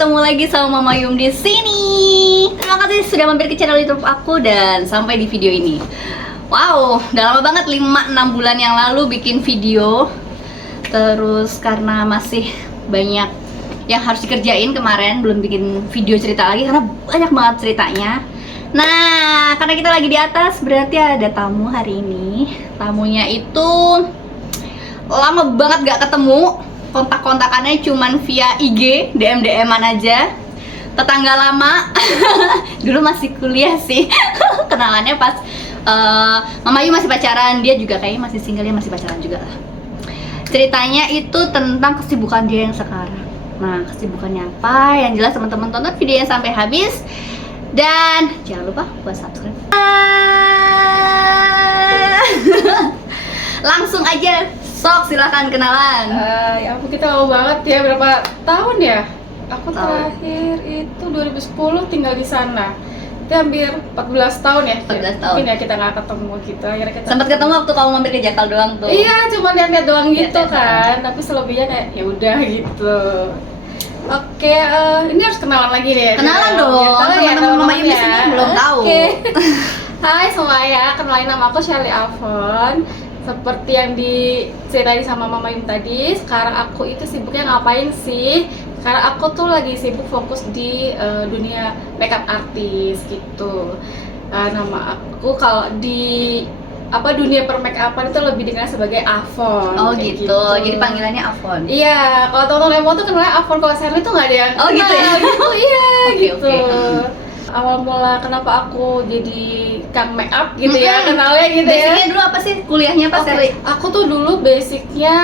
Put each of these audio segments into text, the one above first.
ketemu lagi sama Mama Yum di sini. Terima kasih sudah mampir ke channel YouTube aku dan sampai di video ini. Wow, udah lama banget, 5-6 bulan yang lalu bikin video. Terus karena masih banyak yang harus dikerjain kemarin, belum bikin video cerita lagi karena banyak banget ceritanya. Nah, karena kita lagi di atas, berarti ada tamu hari ini. Tamunya itu lama banget gak ketemu. Kontak-kontakannya cuman via IG, DM-DM-an aja. Tetangga lama. Dulu masih kuliah sih. Kenalannya pas Mama Yu masih pacaran, dia juga kayaknya masih single, dia masih pacaran juga lah. Ceritanya itu tentang kesibukan dia yang sekarang. Nah, kesibukannya apa? Yang jelas teman-teman tonton videonya sampai habis. Dan jangan lupa buat subscribe. Langsung aja, sok silakan kenalan. Ya ampun, kita lama banget ya, berapa tahun ya? Aku terakhir itu 2010 tinggal di sana. Itu hampir 14 tahun ya. 14 tahun. Mungkin ya kita nggak ketemu gitu. Akhirnya kita Sempat ketemu waktu kamu mampir ke Jakal doang tuh. Iya, cuma lihat-lihat doang gitu Lihat-lihat kan. Tapi selebihnya kayak ya udah gitu. Oke, ini harus kenalan lagi deh. Kenalan dong, teman-teman Mama Yu di sini belum tahu. Oke. Hai semuanya, kenalin nama aku Shelly Alfon. Seperti yang diceritain sama Mama Yum tadi, sekarang aku itu sibuknya ngapain sih? Sekarang aku tuh lagi sibuk fokus di dunia makeup artist gitu. Nama aku kalau di dunia per make upan itu lebih dikenal sebagai Avon. Oh gitu. Jadi panggilannya Avon. Iya, kalau teman-teman Emo tuh kenalnya Avon, kalau Shelly tuh nggak ada yang Oh gitu ya? gitu, iya. Oke, gitu. oke. Awal mula kenapa aku jadi kang make up gitu ya, kenalnya gitu ya. Basicnya dulu apa sih? Kuliahnya apa, Oke, Shelly? aku tuh dulu basicnya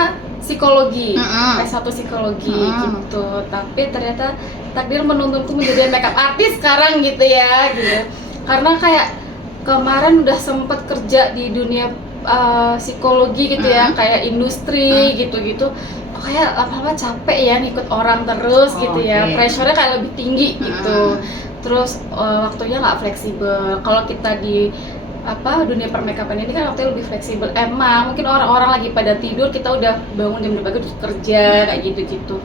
psikologi, Mm-mm. S1 psikologi Mm. gitu. Tapi ternyata takdir menuntunku menjadi makeup artist sekarang gitu ya, gitu. Karena kayak kemarin udah sempet kerja di dunia psikologi gitu ya, kayak industri gitu-gitu. Kayak lama-lama capek ya ngikut orang terus gitu ya. Oke. Pressure-nya kayak lebih tinggi gitu. Terus waktunya nggak fleksibel. Kalau kita di dunia permakeupan ini kan waktunya lebih fleksibel. Emang mungkin orang-orang lagi pada tidur, kita udah bangun jam berapa terus kerja kayak gitu-gitu.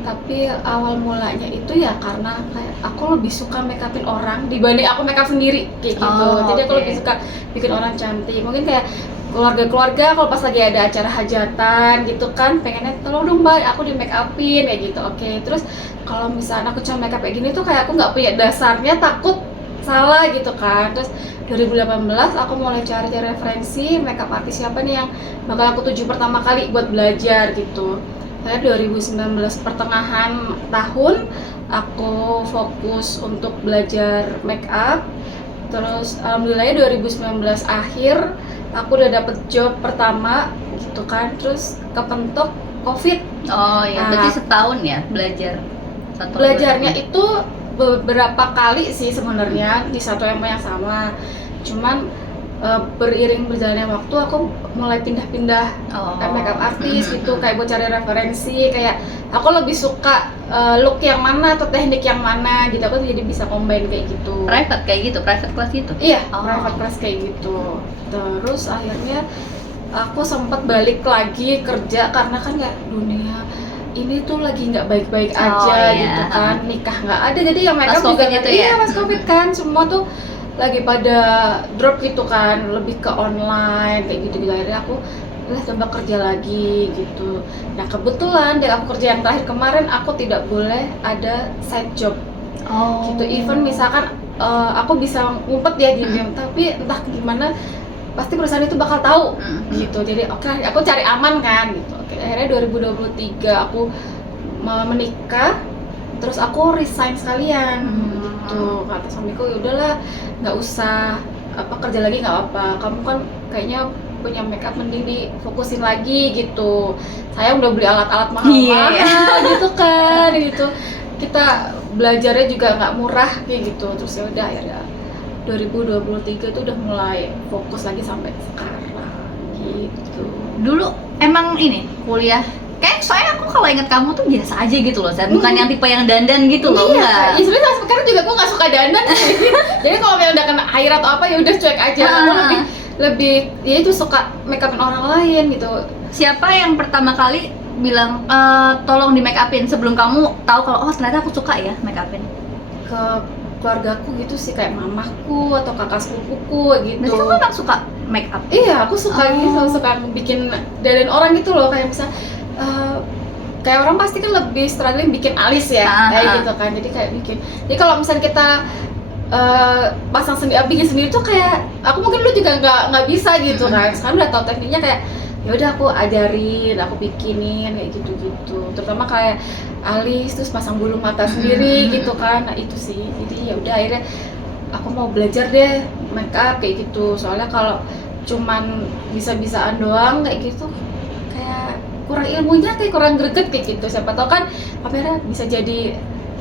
Tapi awal mulanya itu ya karena kayak aku lebih suka makeupin orang dibanding aku makeup sendiri kayak gitu. Jadi aku lebih suka bikin orang cantik. Mungkin kayak keluarga-keluarga kalau pas lagi ada acara hajatan gitu kan, pengennya tolong dong mbak aku di make upin kayak gitu. Oke, terus kalau misalnya aku cuma make up kayak gini tuh kayak aku nggak punya dasarnya, takut salah gitu kan. Terus 2018 aku mulai cari-cari referensi makeup artis siapa nih yang bakal aku tuju pertama kali buat belajar gitu. Saya 2019 pertengahan tahun aku fokus untuk belajar make up. Terus alhamdulillahnya 2019 akhir aku udah dapet job pertama gitu kan. Terus kepentok COVID. Oh iya, berarti setahun ya belajar. Belajarnya itu beberapa kali sih sebenarnya di satu yang sama. Cuman beriring berjalannya waktu aku mulai pindah-pindah makeup artist gitu, kayak buat cari referensi, kayak aku lebih suka look yang mana atau teknik yang mana gitu, aku jadi bisa combine kayak gitu. Private kayak gitu, private class gitu? Iya, private class kayak gitu. Terus akhirnya aku sempat balik lagi kerja karena kan kayak dunia ini tuh lagi nggak baik-baik aja iya. gitu kan, nikah nggak ada, jadi yang makeup Pas juga COVID itu ya? iya pas COVID kan semua tuh lagi pada drop gitu kan, lebih ke online kayak gitu-gitu. Akhirnya aku coba kerja lagi gitu. Nah kebetulan dari aku kerja yang terakhir kemarin aku tidak boleh ada side job gitu. Even misalkan aku bisa ngumpet ya di BEM, tapi entah gimana pasti perusahaan itu bakal tahu gitu. Jadi oke, aku cari aman kan gitu. Oke, akhirnya 2023 aku menikah, terus aku resign sekalian gitu. Kata suamiku ya udahlah, nggak usah kerja lagi, nggak apa, kamu kan kayaknya punya makeup mending difokusin lagi gitu. Saya udah beli alat-alat mahal-mahal gitu kan gitu. Kita belajarnya juga nggak murah kayak gitu. Terus ya udah akhirnya 2023 itu udah mulai fokus lagi sampai sekarang gitu. Dulu emang ini kuliah kayak soalnya aku kalau inget kamu tuh biasa aja gitu loh, Seth. Bukan yang tipe yang dandan gitu loh, enggak. Iya, sebenarnya sekarang juga aku nggak suka dandan. Jadi kalau yang udah kena air atau apa ya udah cuek aja. Aku lebih ya itu suka make upin orang lain gitu. Siapa yang pertama kali bilang tolong di make upin sebelum kamu tahu kalau oh ternyata aku suka ya make upin? Ke keluargaku gitu sih, kayak mamaku atau kakak sepupuku gitu. Berarti kamu emang suka make up? Iya, aku suka gitu, suka bikin dandan orang gitu loh, kayak misal kayak orang pasti kan lebih struggling bikin alis ya, kayak gitu kan. Jadi kayak bikin. Jadi kalau misalnya kita pasang sendiri, bikin sendiri tuh kayak aku mungkin dulu juga nggak bisa gitu kan. Sekarang udah tahu tekniknya, kayak ya udah aku ajarin, aku bikinin kayak gitu-gitu. Terutama kayak alis, terus pasang bulu mata sendiri gitu kan. Nah itu sih. Jadi ya udah akhirnya aku mau belajar deh make up kayak gitu. Soalnya kalau cuman bisa-bisaan doang kayak gitu, kayak kurang ilmunya, kayak kurang greget kayak gitu. Siapa tahu kan akhirnya bisa jadi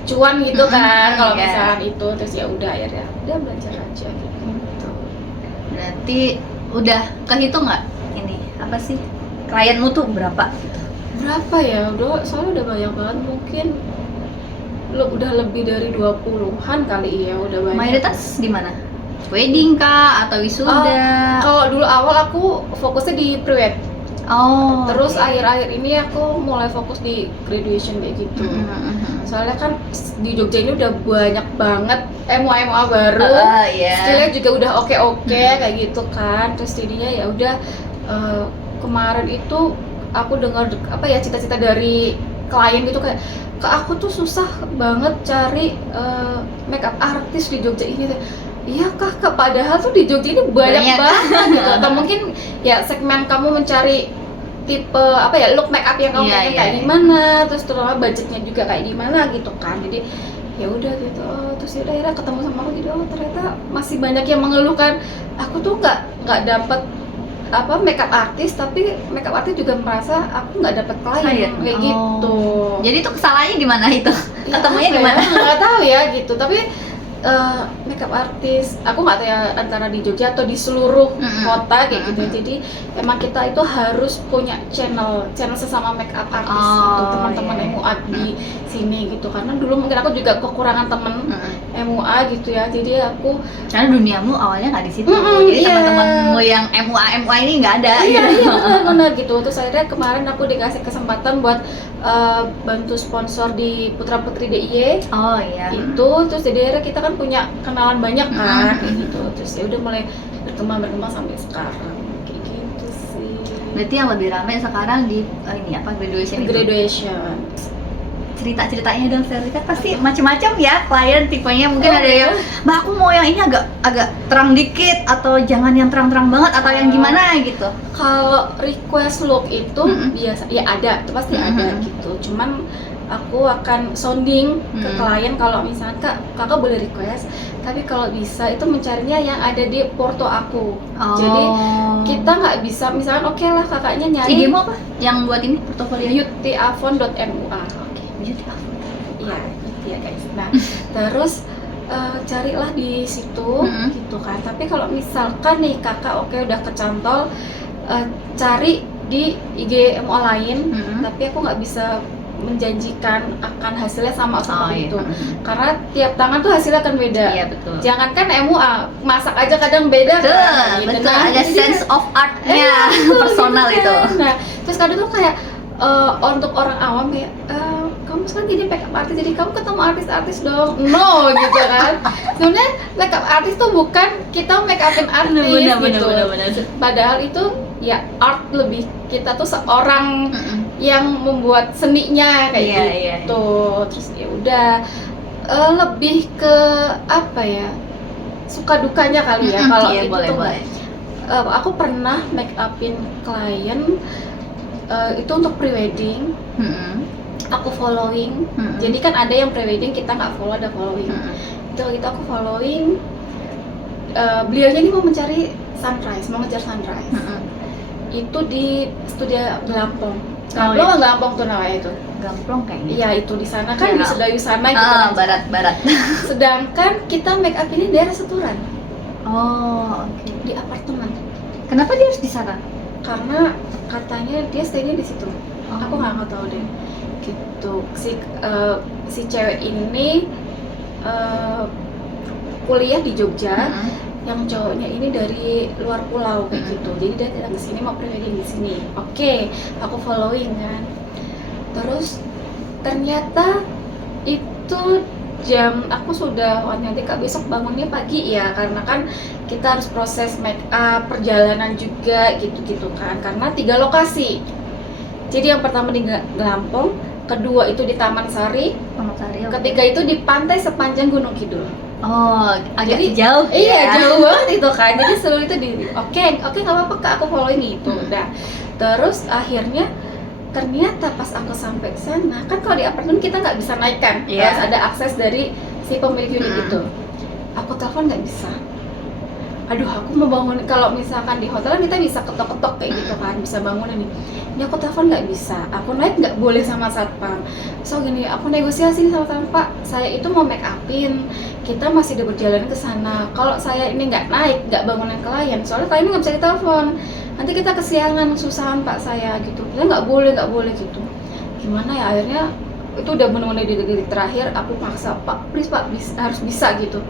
cuan gitu kan kalau misalkan itu. Terus ya udah akhirnya udah belajar aja gitu. Berarti udah kehitung nggak ini apa sih klienmu tuh berapa? Berapa ya? Soalnya udah banyak banget, mungkin udah lebih dari 20-an kali ya, udah banyak. Mayoritas di mana? Wedding kah atau wisuda? Kalau dulu awal aku fokusnya di pre-wed. Terus akhir-akhir ini aku mulai fokus di graduation kayak gitu. Soalnya kan di Jogja ini udah banyak banget MUA baru. Skillnya juga udah oke kayak gitu kan. Terus jadinya ya udah kemarin itu aku dengar apa ya, cita-cita dari klien gitu, kayak ke aku tuh susah banget cari makeup artis di Jogja ini. Iya kak, padahal tuh di Jogja ini banyak banget gitu. Atau mungkin ya segmen kamu mencari tipe apa ya, look makeup yang kamu pengen kayak gimana, terus terutama budgetnya juga kayak gimana gitu kan. Jadi ya udah gitu. Terus ya akhirnya ketemu sama aku, jadi ternyata masih banyak yang mengeluhkan aku tuh nggak dapet apa makeup artis, tapi makeup artis juga merasa aku nggak dapet klien kayak gitu. Jadi itu kesalahannya di mana itu? Ya, ketemunya di mana? Nggak tahu ya gitu. Tapi makeup artis aku nggak tahu ya antara di Jogja atau di seluruh kota kayak gitu. Jadi emang kita itu harus punya channel sesama makeup artis gitu, teman-teman MUA di sini gitu. Karena dulu mungkin aku juga kekurangan temen MUA gitu ya. Jadi aku karena duniamu awalnya nggak di situ. Jadi teman-temanmu yang MUA ini nggak ada. Iya, benar gitu. Terus akhirnya kemarin aku dikasih kesempatan buat bantu sponsor di Putra Putri DIY. Itu terus jadi akhirnya kita kan punya kenalan banyak kan kayak gitu. Terus ya udah mulai berkembang sampai sekarang kayak gitu sih. Berarti yang lebih ramai sekarang di ini apa, graduation. Cerita-ceritanya dong, Selika pasti macam-macam ya klien tipenya. Mungkin ada yang mbak aku mau yang ini agak terang dikit, atau jangan yang terang-terang banget, atau yang gimana gitu. Kalau request look itu biasa ya ada, itu pasti ada gitu. Cuman aku akan sounding ke klien kalau misalnya kakak boleh request, tapi kalau bisa itu mencarinya yang ada di porto aku. Jadi kita nggak bisa misalkan oke lah kakaknya nyari IG-mu apa yang buat ini portofolio? beautyavon.mua. Iya, gitu ya guys. Nah, terus carilah di situ gitu kan. Tapi kalau misalkan nih kakak udah kecantol, cari di IG MUA lain, tapi aku nggak bisa menjanjikan akan hasilnya sama seperti itu. Karena tiap tangan tuh hasilnya akan beda. Iya, betul. Jangankan MUA, masak aja kadang beda kan. Betul, ada sense of art-nya personal itu. Nah, terus kadang tuh kayak untuk orang awam kayak kamu sekarang jadi makeup artist, jadi kamu ketemu artis-artis dong. No gitu kan. Sebenarnya makeup artist tuh bukan kita make upin artis gitu. Benar. Padahal itu ya art lebih, kita tuh seorang yang membuat seninya kayak gitu. Terus ya udah lebih ke apa ya, suka dukanya kali ya. Kalau itu boleh. Aku pernah make upin klien itu untuk pre-wedding. Aku following. Jadi kan ada yang pre-wedding kita nggak follow, ada following. Itu aku following. Beliaunya ini mau mencari sunrise, mau ngejar sunrise. Itu di studio Gelampong. Gelampong tuh namanya itu. Gamplong kayaknya. Iya, itu di sana kan di Sedayu sana gitu. Barat. Sedangkan kita make up ini daerah Seturan. Di apartemen. Kenapa dia harus di sana? Karena katanya dia stay-nya di situ. Aku nggak tahu deh. Gitu. Si cewek ini kuliah di Jogja. Yang cowoknya ini dari luar pulau kayak gitu. Jadi dia datang ke sini mau pre-wedding di sini. Oke, aku following kan. Terus ternyata itu aku sudah nanti Kak besok bangunnya pagi ya, karena kan kita harus proses make up, perjalanan juga gitu-gitu kan, karena 3 lokasi. Jadi yang pertama di Lampung, kedua itu di Taman Sari, ketiga itu di pantai sepanjang Gunung Kidul. Oh, agak Jadi, jauh. Iya, ya. jauh banget itu kan. Jadi seluruh itu oke nggak apa-apa Kak, aku follow ini itu. Udah. Terus akhirnya ternyata pas aku sampai sana, kan kalau di apartemen kita nggak bisa naik kan, harus ada akses dari si pemilik unit itu. Aku telepon nggak bisa. Aduh, aku mau bangun. Kalau misalkan di hotel kita bisa ketok-ketok kayak gitu kan, bisa bangun ini aku telepon nggak bisa, aku naik nggak boleh sama satpam. So gini, aku negosiasi sama satpam, Pak, saya itu mau make upin, kita masih ada perjalanan ke sana. Kalau saya ini nggak naik, nggak bangunin klien, soalnya klien nggak bisa ditelepon, nanti kita kesiangan, susahan Pak saya gitu. Dia nggak boleh gitu. Gimana ya, akhirnya itu udah bener-bener di detik terakhir aku paksa, Pak please Pak, harus bisa gitu.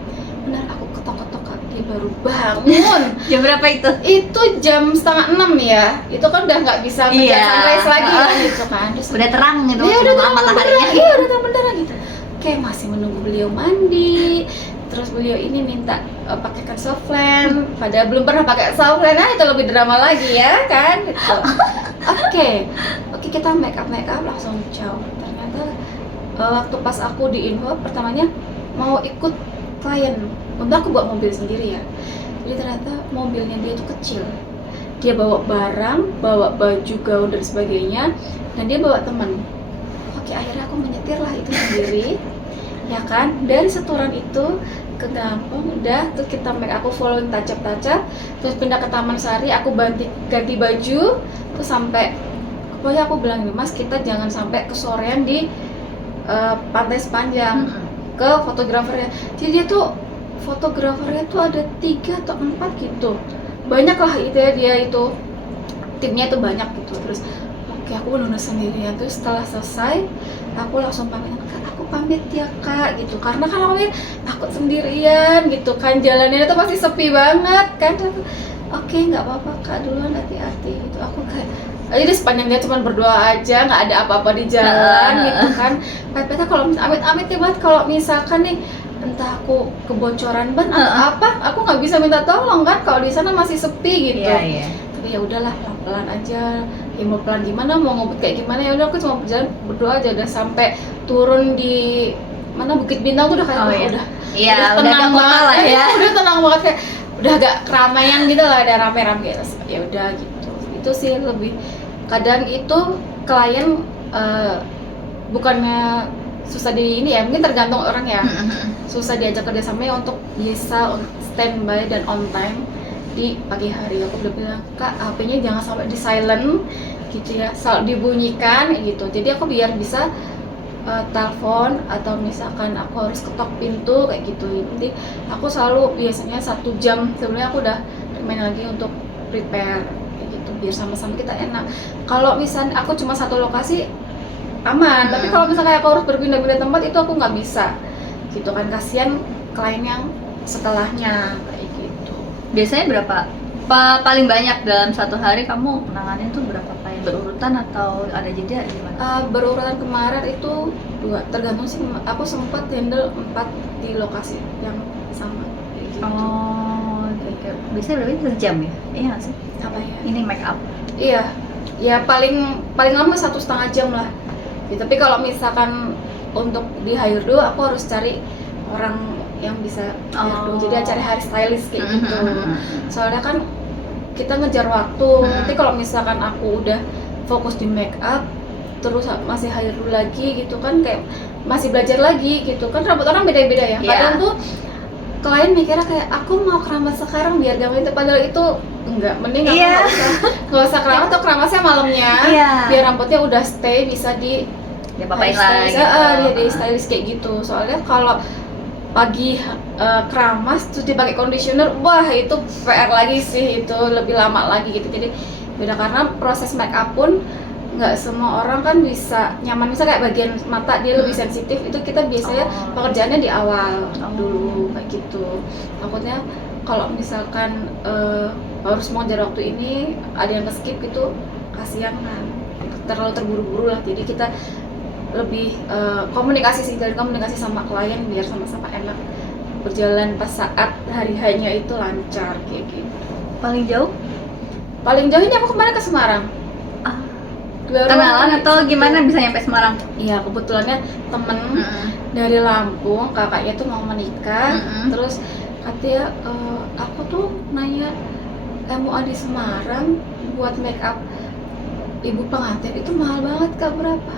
Benar, aku ketok-ketok Kak, dia baru bangun. Jam berapa itu? Itu jam 5:30 ya, itu kan udah nggak bisa ngejar sunrise lagi kan gitu kan. Terus, udah terang gitu, ya udah terang mataharinya. Iya udah terang benderang gitu. Oke, masih menunggu beliau mandi. Terus beliau ini minta pakaikan softland, padahal belum pernah pakai softland. Nah itu lebih drama lagi ya kan gitu. Oke, kita make up langsung jauh. Ternyata waktu pas aku di info pertamanya mau ikut klien, untuk aku bawa mobil sendiri ya. Jadi ternyata mobilnya dia itu kecil. Dia bawa barang, bawa baju, gaun dan sebagainya, dan dia bawa teman. Oke, akhirnya aku menyetir lah itu sendiri. Ya kan, dari setoran itu ke Lampung, udah tuh kita make aku following touch-up, terus pindah ke Taman Sari, aku ganti baju, terus sampai pokoknya aku bilang nih Mas, kita jangan sampai kesorean di pantai sepanjang ke fotografernya. Jadi dia tuh fotografernya tuh ada 3 atau 4 gitu, banyak lah itu ya, dia itu timnya tuh banyak gitu. Terus oke, aku benar-benar sendirian. Terus setelah selesai aku langsung pamit, Kak aku pamit ya Kak gitu, karena kan aku takut sendirian gitu kan, jalannya tuh pasti sepi banget kan. Oke, nggak apa-apa Kak, duluan, hati-hati gitu. Aku kayak jadi sepanjang dia cuma berdoa aja, nggak ada apa-apa di jalan gitu kan. Pet-petnya kalau amit-amit ya banget, kalau misalkan nih entah aku kebocoran ban atau apa, aku nggak bisa minta tolong kan kalau di sana masih sepi gitu. Tapi ya udahlah, pelan-pelan aja. Ya mau pelan gimana, mau ngebut kayak gimana, ya udah aku cuma berjalan berdoa aja. Udah sampai turun di mana Bukit Bintang tuh udah kayak udah tenang banget lah ya. Udah tenang banget, kayak udah agak keramaian gitu lah, ada rame-rame gitu. Ya udah gitu. Itu sih lebih kadang itu klien bukannya susah di ini ya, mungkin tergantung orang ya. Susah diajak kerjasamanya untuk bisa standby dan on time di pagi hari. Aku udah bilang, Kak HP-nya jangan sampai di silent gitu ya, selalu dibunyikan gitu. Jadi aku biar bisa telepon atau misalkan aku harus ketok pintu kayak gitu. Jadi aku selalu biasanya 1 jam sebelumnya aku udah main lagi untuk prepare kayak gitu, biar sama-sama kita enak. Kalau misalnya aku cuma satu lokasi aman, tapi kalau misalnya aku harus berpindah-pindah tempat itu aku nggak bisa gitu kan, kasihan klien yang setelahnya kayak gitu. Biasanya berapa? Paling banyak dalam satu hari kamu menanganin tuh berapa klien? Berurutan atau ada jeda gimana? Berurutan kemarin itu 2, tergantung sih. Aku sempat handle 4 di lokasi yang sama kayak gitu. Oh, oke. Biasanya berapa jam ya? Iya nggak sih? Apa ya? Ini make up? Iya, ya paling lama 1,5 jam lah. Ya, tapi kalau misalkan untuk di hire do, aku harus cari orang yang bisa hire do. Jadi cari hairstylist kayak gitu. Soalnya kan kita ngejar waktu. Nanti kalau misalkan aku udah fokus di make up, terus masih hire do lagi gitu kan, kayak masih belajar lagi gitu kan. Rambut orang beda-beda ya. Kadang tuh klien mikirnya kayak aku mau keramas sekarang biar gampang itu, padahal itu enggak, mending aku nggak usah keramas atau keramasnya malamnya, biar rambutnya udah stay bisa diapain lagi dia di stylist kayak gitu. Soalnya kalau pagi keramas terus dipakai conditioner, wah itu PR lagi sih, itu lebih lama lagi gitu. Jadi beda, karena proses make up pun nggak semua orang kan bisa nyaman. Misalnya kayak bagian mata dia lebih sensitif, itu kita biasanya pekerjaannya di awal dulu kayak gitu. Takutnya kalau misalkan harus mau jarak waktu ini ada yang skip gitu, kasihan kan gitu. terlalu terburu-buru lah. Jadi kita lebih komunikasi sama klien biar sama-sama enak berjalan pas saat hari hanya itu lancar kayak gitu. Paling jauh? Paling jauh ini aku kemarin ke Semarang. Kenalan atau gimana bisa nyampe Semarang? Iya, kebetulannya temen dari Lampung, kakaknya tuh mau menikah, terus katanya aku tuh nanya MUA di Semarang buat make up ibu pengantin itu mahal banget Kak, berapa?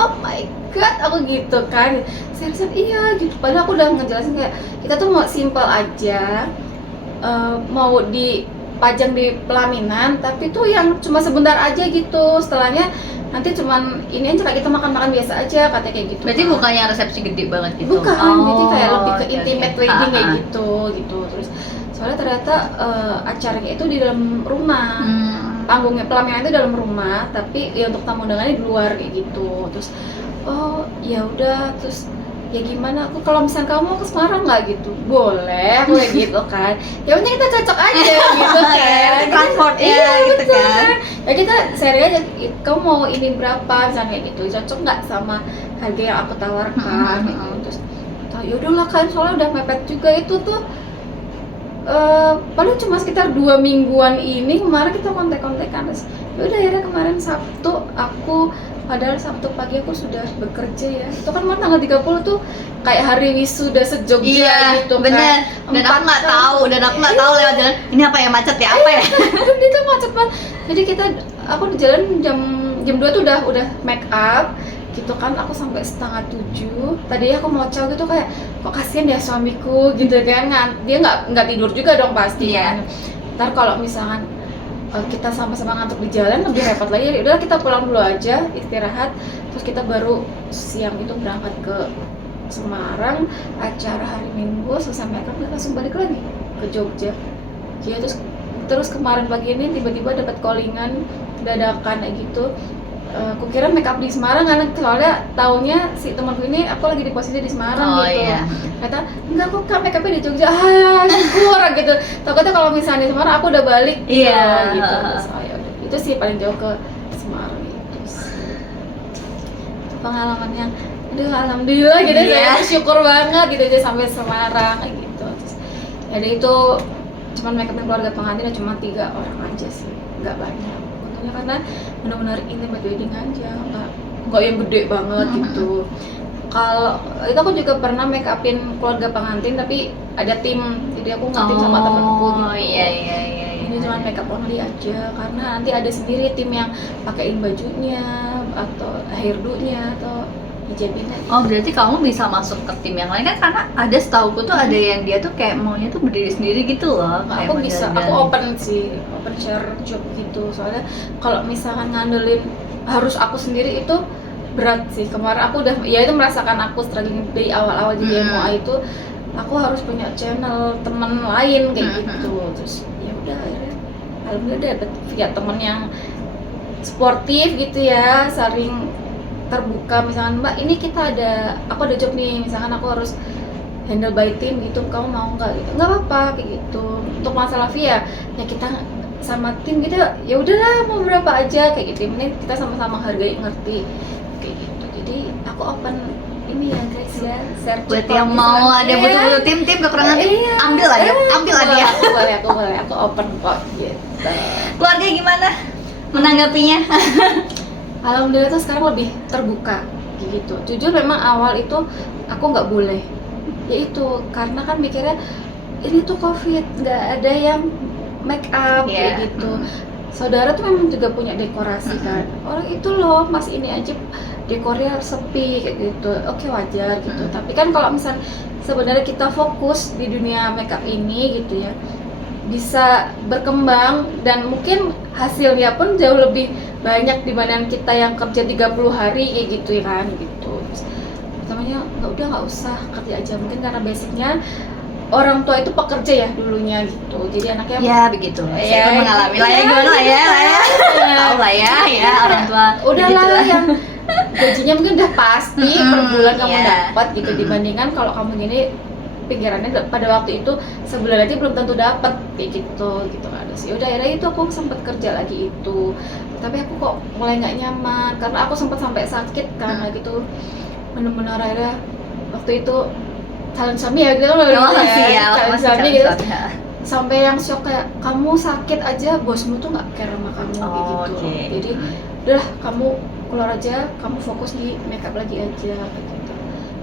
Oh my god, aku gitu kan. Seriusan iya gitu. Padahal aku udah ngejelasin kayak kita tuh mau simple aja, mau dipajang di pelaminan, tapi tuh yang cuma sebentar aja gitu. Setelahnya nanti cuman ini aja kayak kita makan-makan biasa aja, katanya kayak gitu. Berarti bukannya resepsi gede banget gitu? Bukan, jadi kayak lebih ke oke, intimate oke. wedding kayak gitu. Terus soalnya ternyata acaranya itu di dalam rumah. Panggungnya pelaminan itu dalam rumah, tapi ya untuk tamu undangannya di luar kayak gitu. Terus oh ya udah, terus ya gimana, aku kalau misalnya kamu mau ke Semarang nggak gitu, boleh aku kayak gitu kan. Ya penting kita cocok aja gitu kan. Transport ya Iya, gitu betul kan. Ya kita sharing aja, kamu mau ini berapa misalnya kayak gitu, cocok nggak sama harga yang aku tawarkan kayak gitu. Terus ya udahlah kan, soalnya udah mepet juga itu tuh. Paling cuma sekitar 2 mingguan ini kemarin kita kontek-kontekan. Terus yaudah akhirnya kemarin Sabtu padahal Sabtu pagi aku sudah bekerja ya. Itu kan kemarin tanggal 30 tuh kayak hari wisuda se-Jogja Iya, gitu bener. kan. Dan aku nggak tahu lewat jalan. Ini apa ya, macet ya, apa ya? Itu macet banget. Jadi aku di jalan jam 2 tuh udah make up gitu kan. Aku sampai setengah 7. Tadi aku mau caw gitu kayak kok kasihan ya suamiku gitu kan. Dia nggak tidur juga dong pasti kan. Ntar kalau misalkan kita sama-sama ngantuk di jalan lebih repot lagi. Ya udah kita pulang dulu aja, istirahat, terus kita baru siang itu berangkat ke Semarang, acara hari Minggu, selesai make up langsung balik lagi ke Jogja. Ya terus kemarin pagi ini tiba-tiba dapat callingan dadakan kayak gitu. Kukira make up di Semarang karena soalnya taunya si temanku ini aku lagi di posisi di Semarang gitu. Iya. Kata enggak, kok make upnya di Jogja. Syukur gitu. Takutnya kalau misalnya di Semarang aku udah balik gitu. Iya. Gitu. Terus, itu sih paling jauh ke Semarang itu sih. Itu pengalaman yang aduh alhamdulillah gitu. Saya bersyukur banget gitu aja sampai Semarang kayak gitu. Terus jadi itu cuman make upin keluarga pengantin cuma 3 orang aja sih, nggak banyak. Karena benar-benar intimate wedding aja, nggak yang gede banget gitu. Kalau itu aku juga pernah make upin keluarga pengantin tapi ada tim, jadi aku nge-tim sama temenku gitu. Iya. Ini cuma make up only aja, karena nanti ada sendiri tim yang pakein bajunya atau hairdo-nya atau hijabinnya. Oh, berarti kamu bisa masuk ke tim yang lain kan, karena ada setauku tuh ada yang dia tuh kayak maunya tuh berdiri sendiri gitu loh. Kayak Aku bisa, model-model. aku open share job gitu. Soalnya kalau misalkan ngandelin harus aku sendiri itu berat sih. Kemarin aku udah, ya itu merasakan aku struggling dari awal-awal jadi MUA itu, aku harus punya channel temen lain kayak gitu. Terus ya udah akhirnya alhamdulillah dapet via temen yang sportif gitu ya, saling terbuka. Misalkan Mbak ini aku ada job nih, misalkan aku harus handle by team gitu, kamu mau nggak gitu, nggak apa-apa kayak gitu. Untuk masalah fee ya kita sama tim gitu, ya udahlah mau berapa aja kayak gitu, ini kita sama-sama hargai, ngerti kayak gitu. Jadi aku open ini ya guys ya, share Buat yang mau ada butuh-butuh tim kekurangan tim, ambil aja aku boleh, aku open kok gitu. Keluarga gimana menanggapinya? Alhamdulillah tuh sekarang lebih terbuka gitu. Jujur memang awal itu aku nggak boleh, yaitu karena kan mikirnya ini tuh COVID, nggak ada yang make up kayak gitu. Saudara tuh memang juga punya dekorasi kan, orang itu loh mas ini aja dekornya sepi kayak gitu, oke wajar gitu. Tapi kan kalau misal sebenarnya kita fokus di dunia makeup ini gitu ya, bisa berkembang dan mungkin hasilnya pun jauh lebih banyak dibanding kita yang kerja 30 hari kayak gitu ya kan gitu. Pertamanya nggak usah kerja aja, mungkin karena basicnya orang tua itu pekerja ya dulunya gitu, jadi anaknya Ya begitu. Ya, Saya mengalami lah ya, gimana lah ya. Tahu lah ya orang tua. udahlah begitulah. yang gajinya mungkin udah pasti per bulan kamu dapat gitu, dibandingkan kalau kamu gini pikirannya pada waktu itu sebulan aja belum tentu dapat kayak gitu kan. Udah sih, udah akhirnya itu aku sempat kerja lagi itu, tapi aku kok mulai nggak nyaman karena aku sempat sampai sakit kan kayak gitu, bener-bener akhirnya waktu itu calon suami ya gitu loh, calon suami gitu, sampai yang shock kayak kamu sakit aja bosmu tuh nggak care sama kamu kayak gitu. Jadi udah kamu keluar aja, kamu fokus di makeup lagi aja kayak gitu.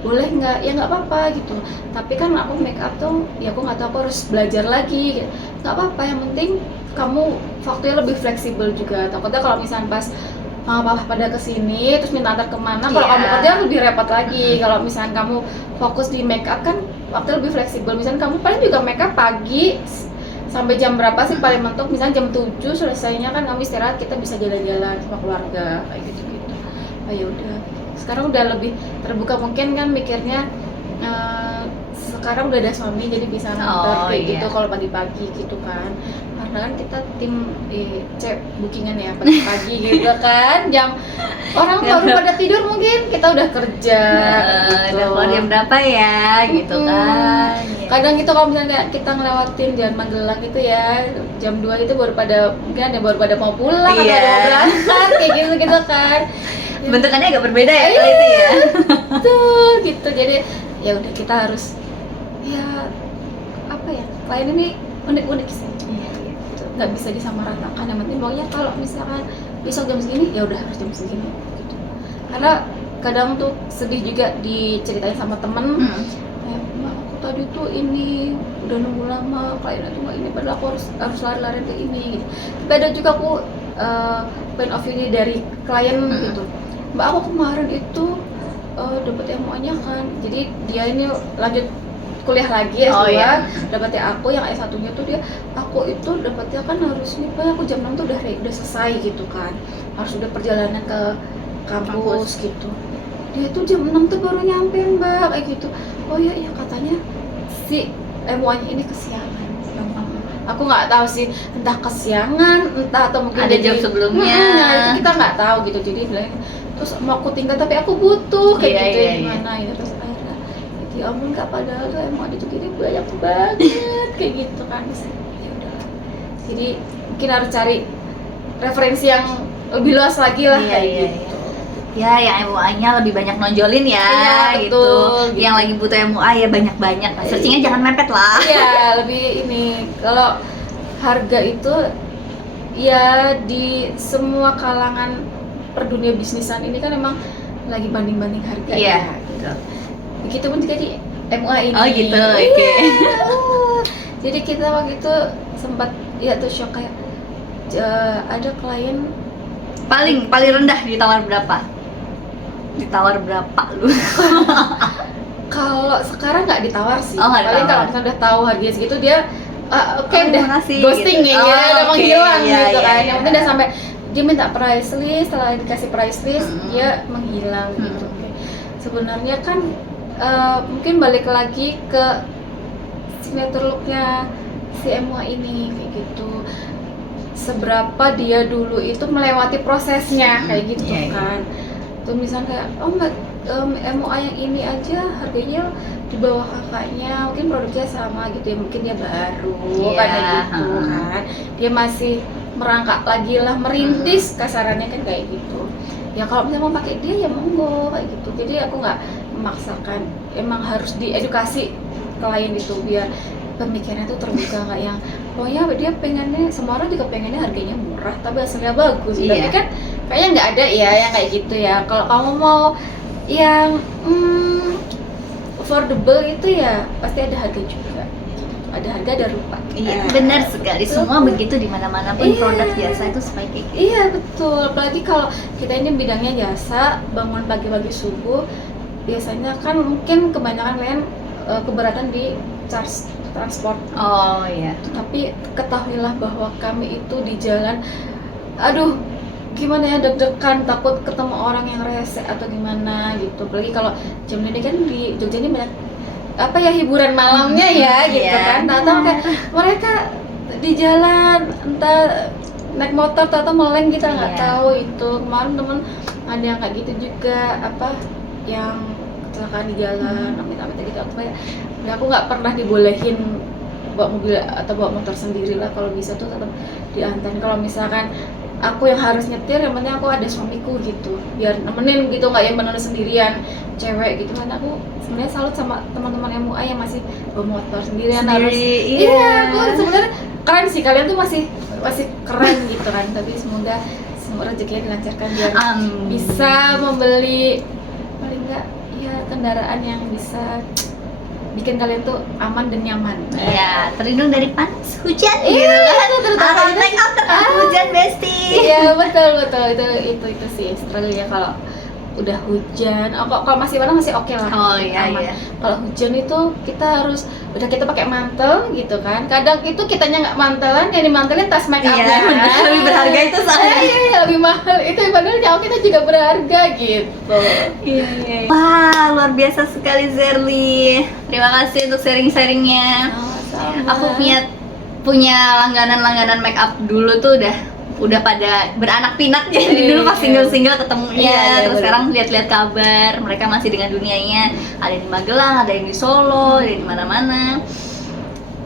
Boleh nggak? Ya nggak apa-apa gitu. Tapi kan aku makeup tuh ya aku nggak tahu, aku harus belajar lagi. Nggak apa-apa, yang penting kamu waktunya lebih fleksibel juga. Takutnya kalau misalnya pas mama papa pada kesini terus minta antar kemana, kalau kamu kerja lebih repot lagi. Kalau misalnya kamu fokus di makeup kan waktu lebih fleksibel. Misalnya kamu paling juga makeup pagi sampai jam berapa sih paling mentok, misalnya jam 7 selesainya kan kamu istirahat, kita bisa jalan-jalan sama keluarga kayak gitu-gitu. Oh ya udah, sekarang udah lebih terbuka mungkin kan mikirnya, sekarang udah ada suami jadi bisa nganter kayak gitu kalau pagi-pagi gitu kan. Karena kan kita tim cek bookingan ya pagi-pagi gitu kan, jam orang baru pada tidur mungkin kita udah kerja gitu. Udah keluar jam berapa ya gitu kan. Kadang itu kalau misalnya kita ngelewatin jalan Magelang gitu ya, jam 2 itu baru pada mungkin ada baru pada mau pulang atau ada mau berangkat kayak gitu kan. Bentukannya agak berbeda ya kalau itu ya. Betul gitu. Jadi ya udah kita harus ya apa ya, klien ini unik-unik sih. Gitu. Nggak bisa disamaratakan. Yang penting maunya kalau misalkan besok jam segini ya udah harus jam segini gitu. Karena kadang tuh sedih juga diceritain sama temen, kayak "Mbak, aku tadi tuh ini udah nunggu lama kliennya tuh nggak ini, padahal aku harus lari-lari ke ini gitu." Tapi ada juga aku point of view dari klien gitu, "Mbak, aku kemarin itu dapat MOA-nya kan, jadi dia ini lanjut kuliah lagi S2, dapatnya aku yang S1-nya tuh dia, aku itu dapatnya kan harus nih Pak, aku jam 6 tuh udah selesai gitu kan, harus udah perjalanan ke kampus gitu. Dia tuh jam 6 tuh baru nyampe Mbak kayak gitu. Oh iya katanya si MOA-nya ini kesiangan. Aku nggak tahu sih, entah kesiangan, entah atau mungkin ada jam sebelumnya. Itu kita nggak tahu gitu. Jadi bilang terus mau aku tinggal tapi aku butuh kayak gitu ya gimana ya. Terus akhirnya ya ampun Kak, padahal tuh MOA itu gini banyak banget kayak gitu kan. Ya udah. Jadi mungkin harus cari referensi yang lebih luas lagi lah kayak gitu. Ya, yang MUA-nya lebih banyak nonjolin ya, gitu. Yang lagi butuh MUA ya banyak-banyak. Searchingnya jangan mepet lah. Iya, lebih ini. Kalau harga itu ya di semua kalangan per dunia bisnisan ini kan emang lagi banding-banding harga ya. Gitu. Begitupun juga di MUA ini. Oh gitu, oke. Jadi kita waktu itu sempat ya tuh shock kayak ada klien paling rendah ditawar berapa? Ditawar berapa lu? Kalau sekarang nggak ditawar sih. Paling kalau misalnya udah tahu harganya segitu dia udah ghosting gitu. ya, udah menghilang gitu kan. Yang penting udah sampai dia minta price list, setelah dikasih price list dia menghilang gitu. Sebenarnya kan mungkin balik lagi ke signature looknya si MUA ini kayak gitu. Seberapa dia dulu itu melewati prosesnya kayak gitu kan. Tuh misalnya kayak Mbak, MOA yang ini aja harganya di bawah kakaknya, mungkin produknya sama gitu ya, mungkin dia baru kayak gitu kan, dia masih merangkak lagi lah, merintis kasarannya kan kayak gitu ya. Kalau misalnya mau pakai dia ya monggo kayak gitu. Jadi aku nggak memaksakan, emang harus diedukasi klien itu biar pemikirannya tuh terbuka, nggak yang pokoknya dia pengennya, semua orang juga pengennya harganya murah tapi hasilnya bagus. Tapi kan kayaknya nggak ada ya yang kayak gitu ya. Kalau kamu mau yang affordable itu ya pasti ada harga juga, ada harga ada rupa. Iya, benar sekali. Semua begitu di mana-mana pun produk jasa itu sebagai gitu. Iya betul, apalagi kalau kita ini bidangnya jasa, bangun pagi-pagi subuh, biasanya kan mungkin kebanyakan kalian keberatan di charge transport. Oh iya. Tapi ketahuilah bahwa kami itu di jalan, aduh gimana ya, deg-degan, takut ketemu orang yang rese atau gimana gitu. Apalagi kalau jam ini kan di Jogja ini banyak apa ya, hiburan malamnya ya gitu kan. Atau kayak mereka di jalan entah naik motor atau meleng, kita nggak tahu itu. Kemarin temen ada yang kayak gitu juga, apa yang kecelakaan di jalan, amit-amit gitu. Aku nggak pernah dibolehin bawa mobil atau bawa motor sendiri lah. Kalau bisa tuh tetap diantar. Kalau misalkan aku yang harus nyetir, yang penting aku ada suamiku gitu, biar nemenin gitu, nggak yang benar sendirian cewek gitu kan. Aku sebenarnya salut sama teman-teman MUA yang masih bawa motor sendirian harus. Iya, aku sebenarnya keren sih, kalian tuh masih keren gitu kan. Tapi semoga semua rezekinya dilancarkan biar bisa membeli paling nggak ya kendaraan yang bisa bikin kalian tuh aman dan nyaman. Iya, terlindung dari panas hujan gitu Iya, kan. terutama Harus itu. make up terkena hujan, Besti. Iya, betul itu sih struggle ya kalau udah hujan. Oh, kalau masih panas masih oke lah. Oh iya aman. iya. Kalau hujan itu kita harus udah kita pakai mantel gitu kan. Kadang itu kitanya nggak mantelan, yang dimantelin tas make up-nya. Iya, lebih berharga itu soalnya. Iya, lebih mahal. Itu padahal nyawa kita juga berharga gitu. Iya. Wah, luar biasa sekali Zerly. Terima kasih untuk sharing-sharingnya. Sama-sama. Aku punya langganan make up dulu tuh udah pada beranak pinak jadi Iya. dulu pas single ketemunya Iya, terus bener. sekarang lihat-lihat kabar mereka masih dengan dunianya, ada yang di Magelang, ada yang di Solo, ada yang di mana-mana.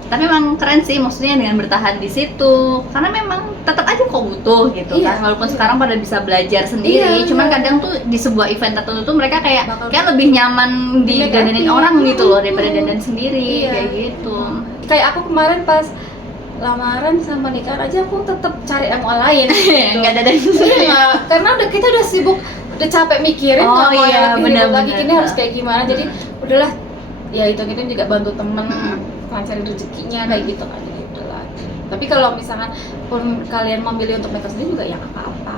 Tapi memang keren sih, maksudnya dengan bertahan di situ karena memang tetap aja kok butuh gitu Iya, kan, walaupun iya. sekarang pada bisa belajar sendiri. Iya. Cuman kadang tuh di sebuah event tertentu tuh mereka kayak Bakal- lebih nyaman didandanin Make up. orang gitu loh daripada dandan sendiri Iya. kayak gitu. Kayak aku kemarin pas lamaran sama nikah aja aku tetap cari MUA lain gitu. Nggak dandan sendiri. Iya, karena kita udah sibuk, udah capek mikirin Oh nggak mau iya, yang lebih ribet benar-benar. lagi gini harus kayak gimana. Jadi udahlah, ya itu juga bantu temen lancarin rezekinya kayak gitu kan. Jadi udahlah. Tapi kalau misalkan pun kalian memilih untuk make up sendiri juga ya nggak apa-apa.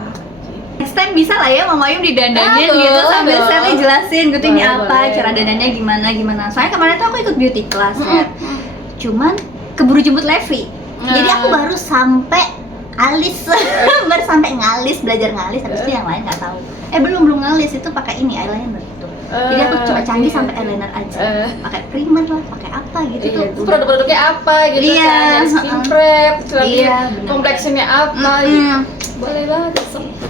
Next time bisa lah ya Mama Yum didandanin Ya, gitu boleh sambil dong. Sally jelasin gitu ini Boleh, apa, boleh. cara dandannya gimana. Soalnya kemarin tuh aku ikut beauty class ya. Mm-mm. Cuman keburu jemput Levi. Jadi aku baru sampai alis, baru sampai ngalis, belajar ngalis, habis itu yang lain nggak tahu. Belum ngalis, itu pakai ini eyeliner gitu. Jadi aku cuma canggih sampai eyeliner aja. Pakai primer lah, pakai apa gitu tuh. Terus produk-produknya apa gitu Iya, kan, dari skin prep, terus Iya, bener. complexionnya apa Mm-mm. gitu. Boleh banget.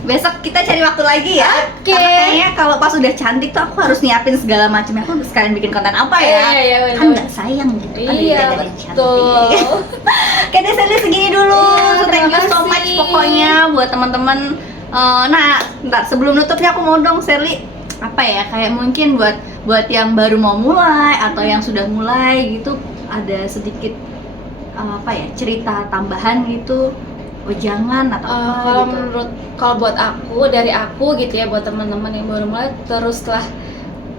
Besok kita cari waktu lagi ya. Oke. Karena kayaknya kalau pas udah cantik tuh aku harus nyiapin segala macam. Aku sekalian bikin konten apa ya? Iya, Kan nggak sayang gitu kan Iya, dari betul. cantik. Oke deh, Sally segini dulu. Iya, Thank you so terima much kasih. pokoknya buat teman-teman. Nah, ntar sebelum nutupnya aku mau dong Sally apa ya, kayak mungkin buat yang baru mau mulai atau yang sudah mulai gitu, ada sedikit apa ya, cerita tambahan gitu, jangan atau apa Kalau gitu. kalau buat aku, dari aku gitu ya, buat teman-teman yang baru mulai, teruslah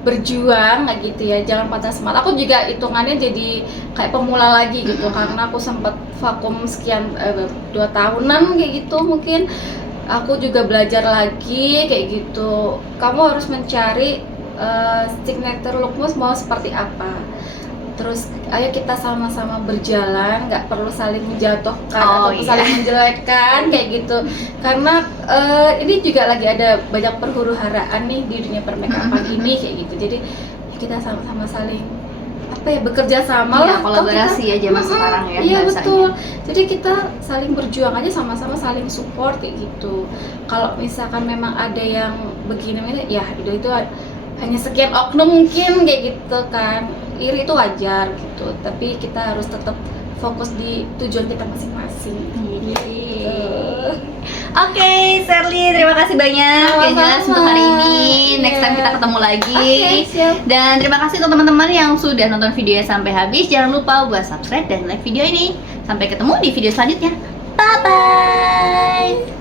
berjuang kayak gitu ya, jangan patah semangat. Aku juga hitungannya jadi kayak pemula lagi gitu, karena aku sempat vakum sekian 2 tahunan kayak gitu. Mungkin aku juga belajar lagi kayak gitu. Kamu harus mencari signature lookmu mau seperti apa. Terus ayo kita sama-sama berjalan, nggak perlu saling menjatuhkan atau iya. saling menjelekkan kayak gitu. Karena ini juga lagi ada banyak perhuru-haraan nih di dunia permakeupan ini kayak gitu. Jadi kita sama-sama saling bekerja sama Iya, lah. kolaborasi ya zaman sekarang ya, Iya bahasanya. betul. Jadi kita saling berjuang aja, sama-sama saling support kayak gitu. Kalau misalkan memang ada yang begini ya itu hanya sekian oknum mungkin kayak gitu kan, iri itu wajar gitu, tapi kita harus tetap fokus di tujuan kita masing-masing gitu. Oke, Sally, terima kasih banyak yang jelas untuk hari ini. Next time Iya. kita ketemu lagi. Oke, siap. Dan terima kasih untuk teman-teman yang sudah nonton videonya sampai habis. Jangan lupa buat subscribe dan like video ini. Sampai ketemu di video selanjutnya. Bye bye.